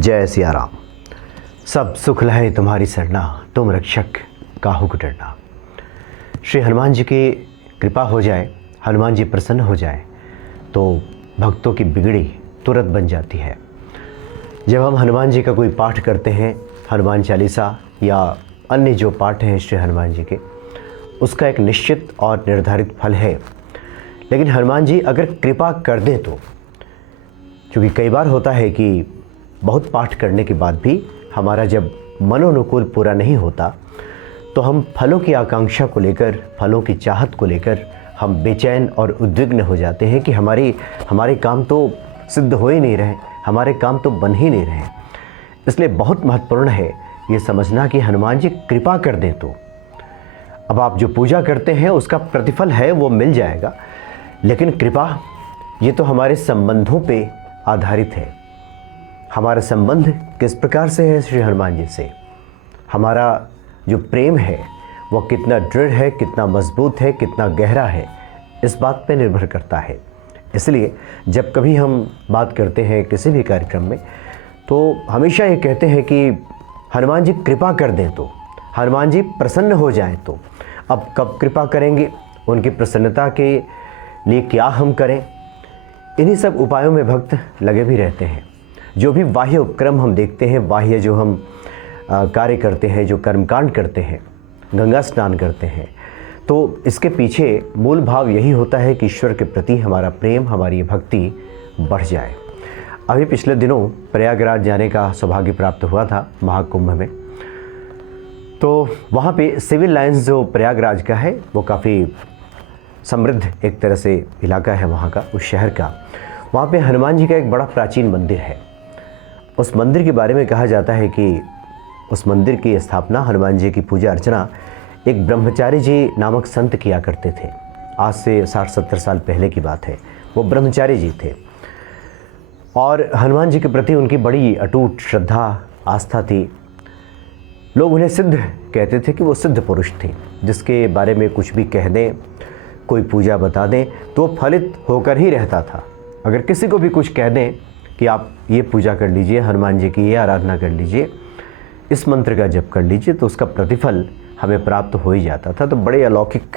जय सिया राम। सब सुख लहे तुम्हारी सरना, तुम रक्षक काहू को डरना। श्री हनुमान जी की कृपा हो जाए, हनुमान जी प्रसन्न हो जाए तो भक्तों की बिगड़ी तुरंत बन जाती है। जब हम हनुमान जी का कोई पाठ करते हैं, हनुमान चालीसा या अन्य जो पाठ हैं श्री हनुमान जी के, उसका एक निश्चित और निर्धारित फल है। लेकिन हनुमान जी अगर कृपा कर दें तो, क्योंकि कई बार होता है कि बहुत पाठ करने के बाद भी हमारा जब मनोनुकूल पूरा नहीं होता तो हम फलों की आकांक्षा को लेकर, फलों की चाहत को लेकर हम बेचैन और उद्विग्न हो जाते हैं कि हमारे काम तो सिद्ध हो ही नहीं रहे, हमारे काम तो बन ही नहीं रहे। इसलिए बहुत महत्वपूर्ण है ये समझना कि हनुमान जी कृपा कर दें तो अब आप जो पूजा करते हैं उसका प्रतिफल है वो मिल जाएगा, लेकिन कृपा ये तो हमारे संबंधों पे आधारित है। हमारा संबंध किस प्रकार से है श्री हनुमान जी से, हमारा जो प्रेम है वो कितना दृढ़ है, कितना मजबूत है, कितना गहरा है, इस बात पे निर्भर करता है। इसलिए जब कभी हम बात करते हैं किसी भी कार्यक्रम में तो हमेशा ये कहते हैं कि हनुमान जी कृपा कर दें तो, हनुमान जी प्रसन्न हो जाएं तो। अब कब कृपा करेंगे, उनकी प्रसन्नता के लिए क्या हम करें, इन्हीं सब उपायों में भक्त लगे भी रहते हैं। जो भी बाह्य उपक्रम हम देखते हैं, बाह्य जो हम कार्य करते हैं, जो कर्मकांड करते हैं, गंगा स्नान करते हैं, तो इसके पीछे मूल भाव यही होता है कि ईश्वर के प्रति हमारा प्रेम, हमारी भक्ति बढ़ जाए। अभी पिछले दिनों प्रयागराज जाने का सौभाग्य प्राप्त हुआ था महाकुंभ में। तो वहाँ पे सिविल लाइन्स जो प्रयागराज का है वो काफ़ी समृद्ध एक तरह से इलाका है वहाँ का, उस शहर का। वहाँ पे हनुमान जी का एक बड़ा प्राचीन मंदिर है। उस मंदिर के बारे में कहा जाता है कि उस मंदिर की स्थापना, हनुमान जी की पूजा अर्चना एक ब्रह्मचारी जी नामक संत किया करते थे। आज से 60-70 साल पहले की बात है। वो ब्रह्मचारी जी थे और हनुमान जी के प्रति उनकी बड़ी अटूट श्रद्धा, आस्था थी। लोग उन्हें सिद्ध कहते थे कि वो सिद्ध पुरुष थे, जिसके बारे में कुछ भी कह दें, कोई पूजा बता दें तो फलित होकर ही रहता था। अगर किसी को भी कुछ कह दें कि आप ये पूजा कर लीजिए, हनुमान जी की ये आराधना कर लीजिए, इस मंत्र का जप कर लीजिए, तो उसका प्रतिफल हमें प्राप्त हो ही जाता था। तो बड़े अलौकिक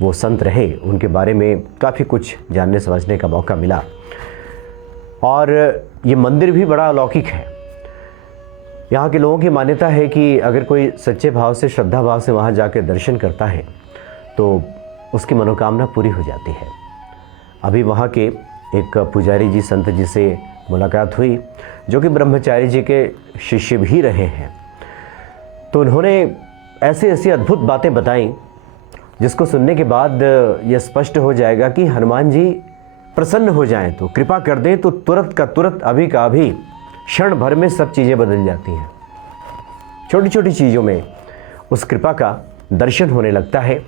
वो संत रहे, उनके बारे में काफ़ी कुछ जानने समझने का मौका मिला। और ये मंदिर भी बड़ा अलौकिक है। यहाँ के लोगों की मान्यता है कि अगर कोई सच्चे भाव से, श्रद्धा भाव से वहाँ जाकर दर्शन करता है तो उसकी मनोकामना पूरी हो जाती है। अभी वहाँ के एक पुजारी जी, संत जी से मुलाकात हुई जो कि ब्रह्मचारी जी के शिष्य भी रहे हैं। तो उन्होंने ऐसी ऐसी अद्भुत बातें बताई जिसको सुनने के बाद यह स्पष्ट हो जाएगा कि हनुमान जी प्रसन्न हो जाएं तो, कृपा कर दें तो तुरंत का तुरंत, अभी का अभी, क्षण भर में सब चीज़ें बदल जाती हैं। छोटी छोटी चीज़ों में उस कृपा का दर्शन होने लगता है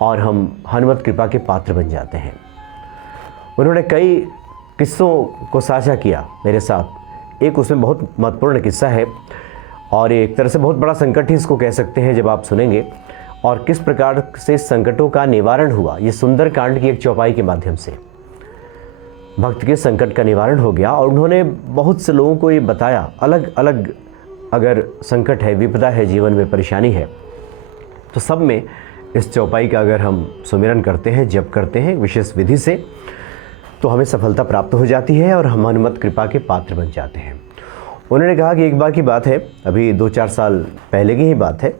और हम हनुमत कृपा के पात्र बन जाते हैं। उन्होंने कई किस्सों को साझा किया मेरे साथ। एक उसमें बहुत महत्वपूर्ण किस्सा है और एक तरह से बहुत बड़ा संकट ही इसको कह सकते हैं जब आप सुनेंगे, और किस प्रकार से संकटों का निवारण हुआ। ये सुंदर कांड की एक चौपाई के माध्यम से भक्त के संकट का निवारण हो गया। और उन्होंने बहुत से लोगों को ये बताया, अलग अलग अगर संकट है, विपदा है, जीवन में परेशानी है, तो सब में इस चौपाई का अगर हम सुमिरन करते हैं, जप करते हैं विशेष विधि से, तो हमें सफलता प्राप्त हो जाती है और हम हनुमत कृपा के पात्र बन जाते हैं। उन्होंने कहा कि एक बार की बात है, अभी 2-4 साल पहले की ही बात है,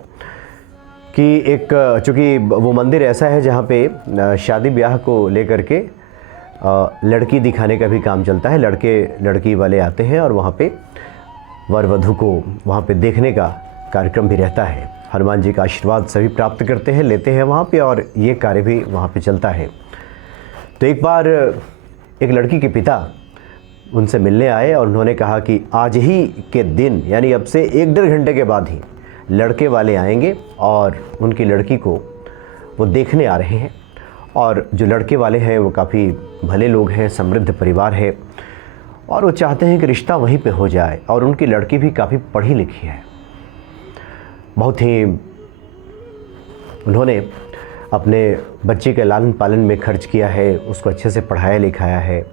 कि एक, चूँकि वो मंदिर ऐसा है जहाँ पे शादी ब्याह को लेकर के लड़की दिखाने का भी काम चलता है। लड़के लड़की वाले आते हैं और वहाँ पे वर वधू को वहाँ पे देखने का कार्यक्रम भी रहता है। हनुमान जी का आशीर्वाद सभी प्राप्त करते हैं, लेते हैं वहाँ पे, और ये कार्य भी वहाँ पे चलता है। तो एक बार एक लड़की के पिता उनसे मिलने आए और उन्होंने कहा कि आज ही के दिन, यानी अब से 1-1.5 घंटे के बाद ही लड़के वाले आएंगे और उनकी लड़की को वो देखने आ रहे हैं। और जो लड़के वाले हैं वो काफ़ी भले लोग हैं, समृद्ध परिवार है, और वो चाहते हैं कि रिश्ता वहीं पे हो जाए। और उनकी लड़की भी काफ़ी पढ़ी लिखी है, बहुत ही उन्होंने अपने बच्चे के लालन पालन में खर्च किया है, उसको अच्छे से पढ़ाया लिखाया है,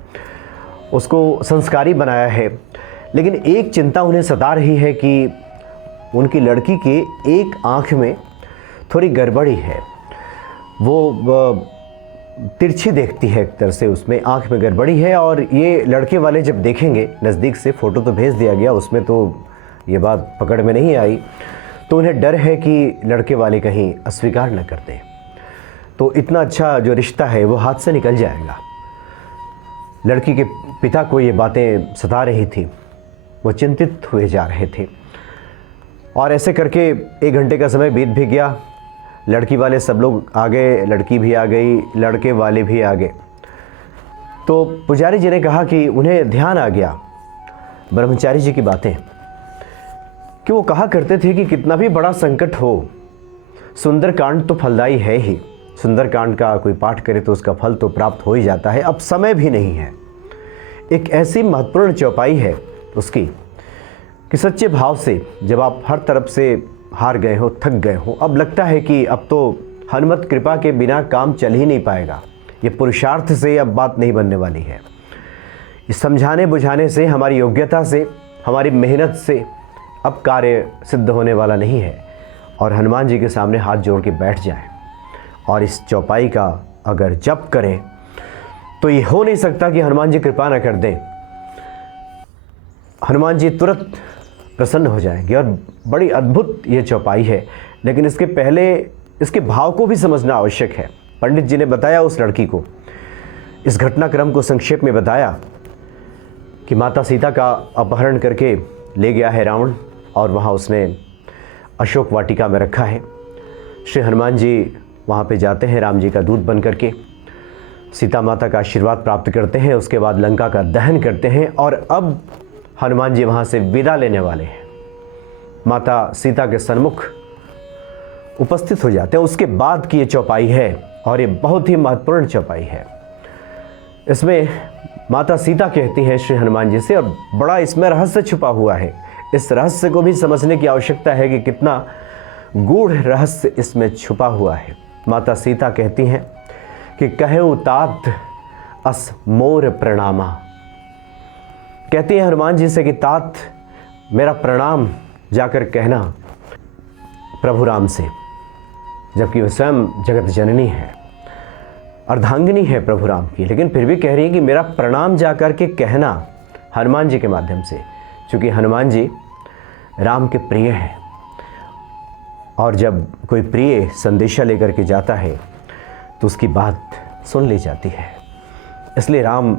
उसको संस्कारी बनाया है। लेकिन एक चिंता उन्हें सता रही है कि उनकी लड़की के एक आँख में थोड़ी गड़बड़ी है। वो तिरछी देखती है, एक तरह से उसमें आँख में गड़बड़ी है। और ये लड़के वाले जब देखेंगे नज़दीक से, फ़ोटो तो भेज दिया गया, उसमें तो ये बात पकड़ में नहीं आई, तो उन्हें डर है कि लड़के वाले कहीं अस्वीकार न कर दें, तो इतना अच्छा जो रिश्ता है वो हाथ से निकल जाएगा। लड़की के पिता को ये बातें सता रही थी, वो चिंतित हुए जा रहे थे। और ऐसे करके 1 घंटे का समय बीत भी गया। लड़की वाले सब लोग आ गए, लड़की भी आ गई, लड़के वाले भी आ गए। तो पुजारी जी ने कहा कि उन्हें ध्यान आ गया ब्रह्मचारी जी की बातें, कि वो कहा करते थे कि कितना भी बड़ा संकट हो, सुंदरकांड तो फलदायी है ही। सुंदरकांड का कोई पाठ करे तो उसका फल तो प्राप्त हो ही जाता है। अब समय भी नहीं है। एक ऐसी महत्वपूर्ण चौपाई है उसकी कि सच्चे भाव से जब आप हर तरफ से हार गए हो, थक गए हो, अब लगता है कि अब तो हनुमत कृपा के बिना काम चल ही नहीं पाएगा, ये पुरुषार्थ से अब बात नहीं बनने वाली है, इस समझाने बुझाने से, हमारी योग्यता से, हमारी मेहनत से अब कार्य सिद्ध होने वाला नहीं है। और हनुमान जी के सामने हाथ जोड़ के बैठ जाएं और इस चौपाई का अगर जप करें तो ये हो नहीं सकता कि हनुमान जी कृपा न कर दें। हनुमान जी तुरंत प्रसन्न हो जाएंगे। और बड़ी अद्भुत ये चौपाई है, लेकिन इसके पहले इसके भाव को भी समझना आवश्यक है। पंडित जी ने बताया उस लड़की को, इस घटनाक्रम को संक्षेप में बताया कि माता सीता का अपहरण करके ले गया है रावण, और वहाँ उसने अशोक वाटिका में रखा है। श्री हनुमान जी वहाँ पे जाते हैं राम जी का दूत बन करके, सीता माता का आशीर्वाद प्राप्त करते हैं, उसके बाद लंका का दहन करते हैं। और अब हनुमान जी वहाँ से विदा लेने वाले हैं, माता सीता के सन्मुख उपस्थित हो जाते हैं। उसके बाद की ये चौपाई है और ये बहुत ही महत्वपूर्ण चौपाई है। इसमें माता सीता कहती हैं श्री हनुमान जी से, और बड़ा इसमें रहस्य छुपा हुआ है। इस रहस्य को भी समझने की आवश्यकता है कि कितना गूढ़ रहस्य इसमें छुपा हुआ है। माता सीता कहती हैं कि कहे तात अस मोर प्रणामा, कहती हैं हनुमान जी से कि तात मेरा प्रणाम जाकर कहना प्रभु राम से, जबकि वह स्वयं जगत जननी है, अर्धांगिनी है प्रभु राम की, लेकिन फिर भी कह रही है कि मेरा प्रणाम जाकर के कहना हनुमान जी के माध्यम से, क्योंकि हनुमान जी राम के प्रिय हैं। और जब कोई प्रिय संदेशा लेकर के जाता है तो उसकी बात सुन ली जाती है, इसलिए राम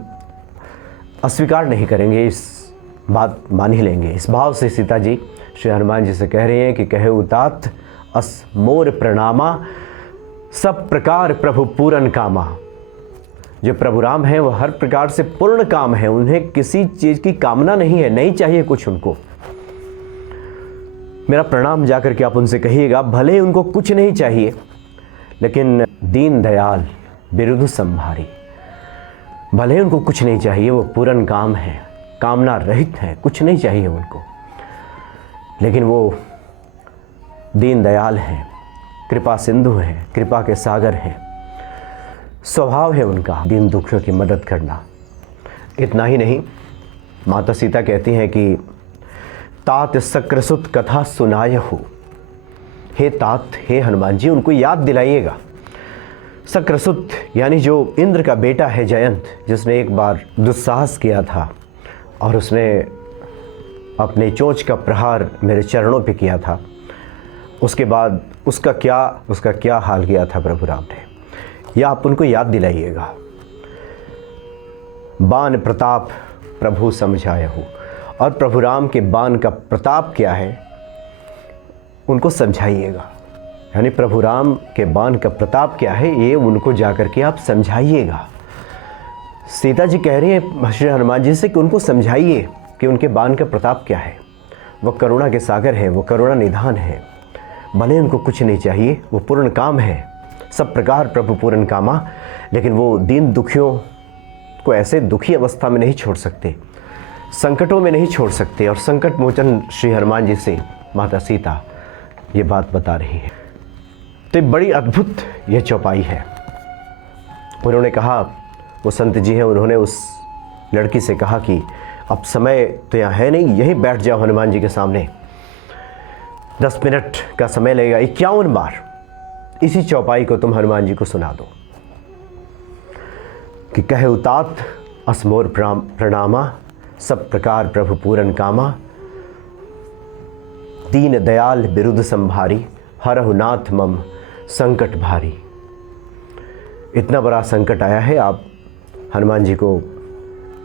अस्वीकार नहीं करेंगे, इस बात मान ही लेंगे। इस भाव से सीता जी श्री हनुमान जी से कह रहे हैं कि कहे उतात अस मोर प्रणामा, सब प्रकार प्रभु पूरन कामा। जो प्रभु राम हैं वो हर प्रकार से पूर्ण काम है, उन्हें किसी चीज़ की कामना नहीं है, नहीं चाहिए कुछ उनको। मेरा प्रणाम जाकर के आप उनसे कहिएगा, भले ही उनको कुछ नहीं चाहिए, लेकिन दीन दयाल बिरुदु संभारी, भले ही उनको कुछ नहीं चाहिए, वो पूर्ण काम है, कामना रहित है, कुछ नहीं चाहिए उनको, लेकिन वो दीन दयाल हैं, कृपा सिंधु हैं, कृपा के सागर हैं। स्वभाव है उनका दीन दुखियों की मदद करना। इतना ही नहीं, माता सीता कहती हैं कि तात सक्रसुत कथा सुनाय हो, हे तात, हे हनुमान जी, उनको याद दिलाइएगा। सक्रसुत यानी जो इंद्र का बेटा है जयंत, जिसने एक बार दुस्साहस किया था और उसने अपने चोंच का प्रहार मेरे चरणों पे किया था, उसके बाद उसका क्या हाल किया था प्रभु राम ने, यह आप उनको याद दिलाइएगा। बाण प्रताप प्रभु समझाए हो, और प्रभु राम के बाण का प्रताप क्या है उनको समझाइएगा। यानी प्रभु राम के बाण का प्रताप क्या है ये उनको जाकर के आप समझाइएगा। सीता जी कह रही है श्री हनुमान जी से कि उनको समझाइए कि उनके बाण का प्रताप क्या है। वह करुणा के सागर है, वो करुणा निधान है, भले उनको कुछ नहीं चाहिए, वो पूर्ण काम है, सब प्रकार प्रभु पूर्ण कामा, लेकिन वो दीन दुखियों को ऐसे दुखी अवस्था में नहीं छोड़ सकते, संकटों में नहीं छोड़ सकते। और संकट मोचन श्री हनुमान जी से माता सीता ये बात बता रही है। तो ये बड़ी अद्भुत ये चौपाई है। उन्होंने कहा, वो संत जी हैं, उन्होंने उस लड़की से कहा कि अब समय तो यहाँ है नहीं, यहीं बैठ जाओ हनुमान जी के सामने, 10 मिनट का समय लगेगा, 51 बार इसी चौपाई को तुम हनुमान जी को सुना दो कि कहे उतात असमोर प्रणामा, सब प्रकार प्रभु पूरन कामा, दीन दयाल बिरुद संभारी, हरहु नाथ मम संकट भारी। इतना बड़ा संकट आया है, आप हनुमान जी को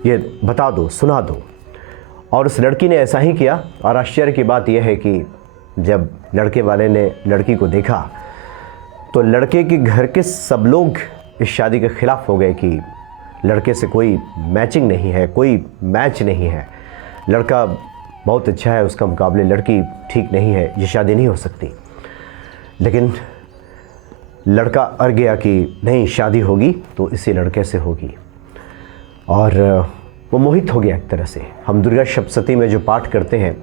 ये बता दो, सुना दो। और उस लड़की ने ऐसा ही किया। और आश्चर्य की बात यह है कि जब लड़के वाले ने लड़की को देखा तो लड़के के घर के सब लोग इस शादी के खिलाफ हो गए कि लड़के से कोई मैचिंग नहीं है, कोई मैच नहीं है, लड़का बहुत अच्छा है, उसका मुकाबले लड़की ठीक नहीं है, ये शादी नहीं हो सकती। लेकिन लड़का अड़ गया कि नहीं, शादी होगी तो इसी लड़के से होगी। और वो मोहित हो गया एक तरह से। हम दुर्गा सप्तशती में जो पाठ करते हैं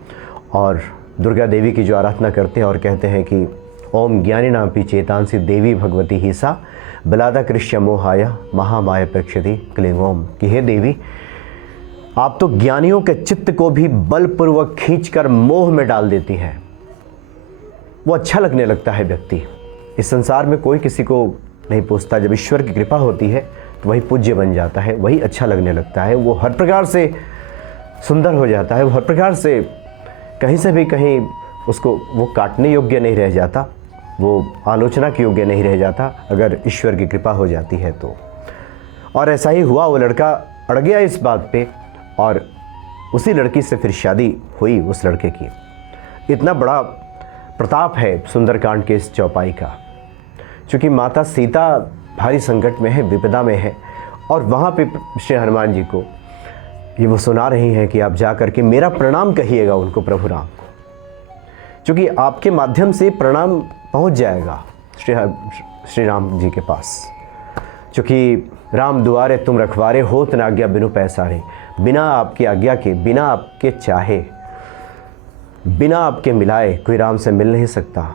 और दुर्गा देवी की जो आराधना करते हैं और कहते हैं कि ओम ज्ञानिनापि चेतांसी देवी भगवती ही सा बलादा कृष्य मोहाया महामाया प्रक्षति क्लिंगोम, कि हे देवी, आप तो ज्ञानियों के चित्त को भी बलपूर्वक खींचकर मोह में डाल देती हैं। वो अच्छा लगने लगता है व्यक्ति। इस संसार में कोई किसी को नहीं पूछता, जब ईश्वर की कृपा होती है तो वही पूज्य बन जाता है, वही अच्छा लगने लगता है, वो हर प्रकार से सुंदर हो जाता है, वो हर प्रकार से कहीं से भी कहीं उसको वो काटने योग्य नहीं रह जाता, वो आलोचना के योग्य नहीं रह जाता अगर ईश्वर की कृपा हो जाती है तो। और ऐसा ही हुआ, वो लड़का अड़ गया इस बात पे और उसी लड़की से फिर शादी हुई उस लड़के की। इतना बड़ा प्रताप है सुंदरकांड के इस चौपाई का। चूँकि माता सीता भारी संकट में है, विपदा में है, और वहाँ पे श्री हनुमान जी को ये वो सुना रही हैं कि आप जा कर के मेरा प्रणाम कहिएगा उनको, प्रभु राम को, क्योंकि आपके माध्यम से प्रणाम पहुँच जाएगा श्री राम जी के पास। चूँकि राम दुआरे तुम रखवारे, होत न आज्ञा बिनु पैसारे, बिना आपकी आज्ञा के, बिना आपके चाहे, बिना आपके मिलाए कोई राम से मिल नहीं सकता।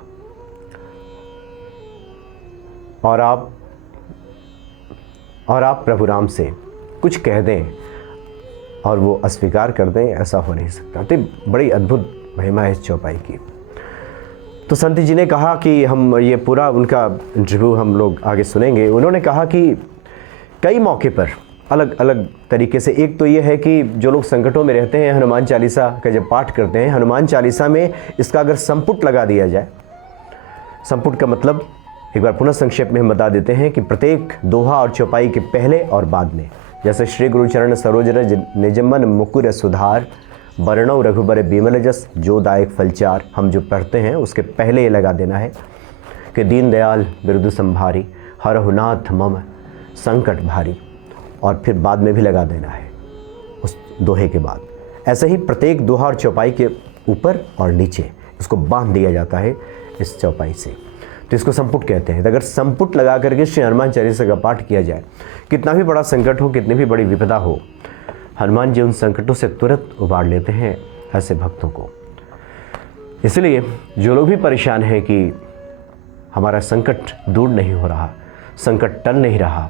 और आप प्रभु राम से कुछ कह दें और वो अस्वीकार कर दें, ऐसा हो नहीं सकता। तो बड़ी अद्भुत महिमा है इस चौपाई की। तो संत जी ने कहा कि हम ये पूरा उनका इंटरव्यू हम लोग आगे सुनेंगे। उन्होंने कहा कि कई मौके पर अलग अलग तरीके से, एक तो ये है कि जो लोग संकटों में रहते हैं, हनुमान चालीसा का जब पाठ करते हैं, हनुमान चालीसा में इसका अगर संपुट लगा दिया जाए, संपुट का मतलब एक बार पुनः संक्षेप में हम बता देते हैं कि प्रत्येक दोहा और चौपाई के पहले और बाद में, जैसे श्री गुरुचरण सरोज रज निजमन मुकुर सुधार, वर्णव रघुबर बिमल जस जो दायक फलचार, हम जो पढ़ते हैं उसके पहले ये लगा देना है कि दीन दयाल बिरुद संभारी, हरहु नाथ मम संकट भारी, और फिर बाद में भी लगा देना है उस दोहे के बाद। ऐसे ही प्रत्येक दोहा और चौपाई के ऊपर और नीचे इसको बांध दिया जाता है इस चौपाई से, तो इसको संपुट कहते हैं। तो अगर संपुट लगा करके श्री हनुमान चालीसा का पाठ किया जाए, कितना भी बड़ा संकट हो, कितनी भी बड़ी विपदा हो, हनुमान जी उन संकटों से तुरंत उबार लेते हैं ऐसे भक्तों को। इसलिए जो लोग भी परेशान हैं कि हमारा संकट दूर नहीं हो रहा, संकट टल नहीं रहा,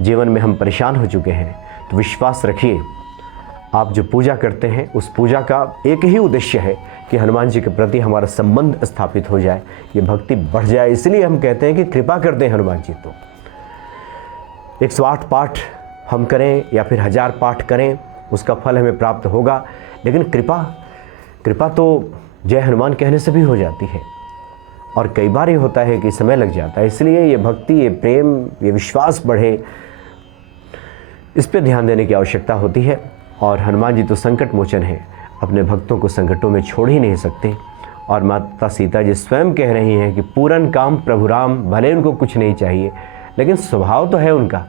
जीवन में हम परेशान हो चुके हैं, तो विश्वास रखिए, आप जो पूजा करते हैं उस पूजा का एक ही उद्देश्य है कि हनुमान जी के प्रति हमारा संबंध स्थापित हो जाए, ये भक्ति बढ़ जाए। इसलिए हम कहते हैं कि कृपा कर दें हनुमान जी। तो 108 पाठ हम करें या फिर 1000 पाठ करें, उसका फल हमें प्राप्त होगा, लेकिन कृपा तो जय हनुमान कहने से भी हो जाती है। और कई बार ये होता है कि समय लग जाता है। इसलिए ये भक्ति, ये प्रेम, ये विश्वास बढ़े, इस पे ध्यान देने की आवश्यकता होती है। और हनुमान जी तो संकट मोचन है, अपने भक्तों को संकटों में छोड़ ही नहीं सकते। और माता सीता जी स्वयं कह रही हैं कि पूरन काम प्रभु राम, भले उनको कुछ नहीं चाहिए, लेकिन स्वभाव तो है उनका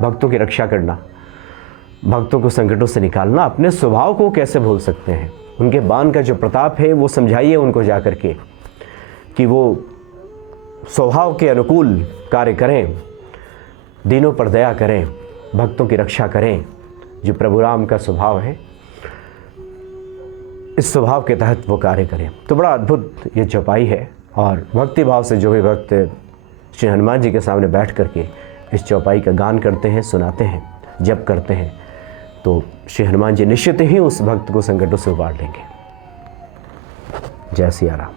भक्तों की रक्षा करना, भक्तों को संकटों से निकालना। अपने स्वभाव को कैसे भूल सकते हैं? उनके बाण का जो प्रताप है वो समझाइए उनको जा कर के कि वो स्वभाव के अनुकूल कार्य करें, दीनों पर दया करें, भक्तों की रक्षा करें। जो प्रभु राम का स्वभाव है, इस स्वभाव के तहत वो कार्य करें। तो बड़ा अद्भुत ये चौपाई है। और भक्ति भाव से जो भी भक्त श्री हनुमान जी के सामने बैठ करके इस चौपाई का गान करते हैं, सुनाते हैं, जप करते हैं, तो श्री हनुमान जी निश्चित ही उस भक्त को संकटों से उबार लेंगे। जय सिया राम।